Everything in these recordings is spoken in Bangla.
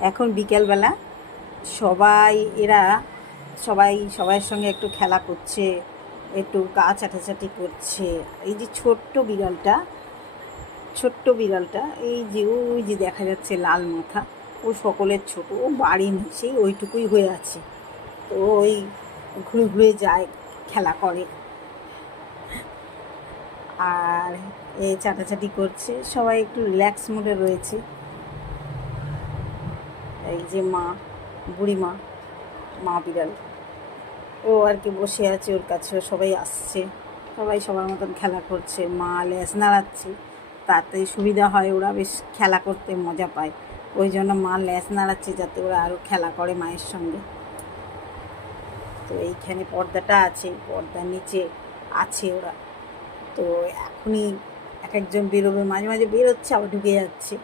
এখন বিকেলবেলা সবাই, এরা সবাই সবার সঙ্গে একটু খেলা করছে, একটু গা চাটাচাটি করছে। এই যে ছোট্ট বিড়ালটা ছোট্ট বিড়ালটা, এই যে, ওই যে দেখা যাচ্ছে লাল মাথা, ও সকলের ছোট, ও বাড়ি সেই ওইটুকুই হয়ে আছে। তো ওই ঘুরে ঘুরে যায়, খেলা করে। আর এ চাটাচাটি করছে, সবাই একটু রিল্যাক্স মোডে রয়েছে। এই যে মা, বুড়ি মা বিড়াল। ও আর কি বসে আছে ওর কাছে সবাই আসছে। সবাই সবার মতন খেলা করছে, মা লেস নাড়াচ্ছে। তাতে সুবিধা হয়, ওরা বেশ খেলা করতে মজা পায়। ওই জন্য মা ল্যাস নাড়াচ্ছে যাতে ওরা আরও খেলা করে মায়ের সঙ্গে। তো এইখানে পর্দাটা আছে পর্দার নিচে আছে ওরা। তো এখনই এক একজন বেরোবে, মাঝে মাঝে বেরোচ্ছে, আবার ঢুকে যাচ্ছে।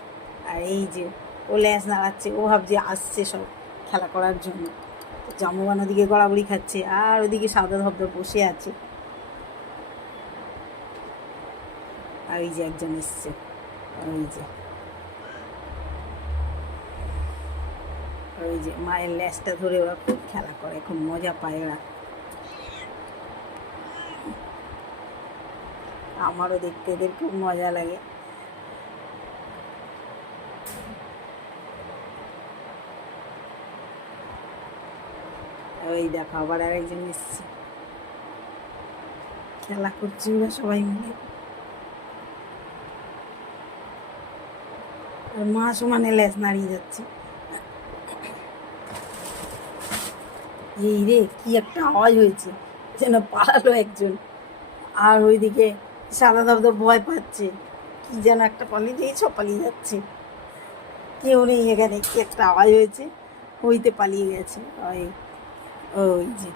আর এই যে ও ল্যাস নাড়াচ্ছে, ও ভাবছে আসছে সব খেলা করার জন্য। তো জামুবান ওদিকে গড়াগড়ি খাচ্ছে, আর ওদিকে সাদা ধবধব বসে আছে। আর ওই যে একজন এসছে ওই যে। ওই যে মায়ের ল্যাসটা ধরে ওরা খুব খেলা করে, খুব মজা পায় ওরা। আমারও দেখতে এদের খুব মজা লাগে। ওই দেখো, আবার আরেকজন এসছে। খেলা করছে ওরা সবাই মিলে। আর মা সমানে লেজ নাড়িয়ে যাচ্ছে। এই রে, কি একটা আওয়াজ হয়েছে, যেন পালালো একজন। আর ওইদিকে সাদা ধবধব ভয় পাচ্ছে। কি যেন একটা পালিয়ে দিয়ে সব পালিয়ে যাচ্ছে। কেউ নেই এখানে, কি একটা আওয়াজ হয়েছে হইতে পালিয়ে গেছে। ওই ওই যে।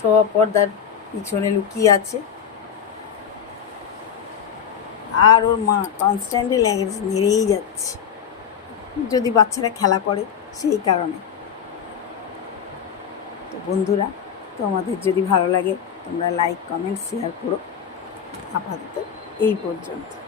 সব পর্দার পিছনে লুকিয়ে আছে। আর ওর মা কনস্ট্যান্টলি ল্যাঙ্গুয়েজ নেড়েই যাচ্ছে। যদি বাচ্চারা খেলা করে, সেই কারণে। তো বন্ধুরা, তোমাদের যদি ভালো লাগে, তোমরা লাইক কমেন্ট শেয়ার করো। আপাতত এই পর্যন্ত।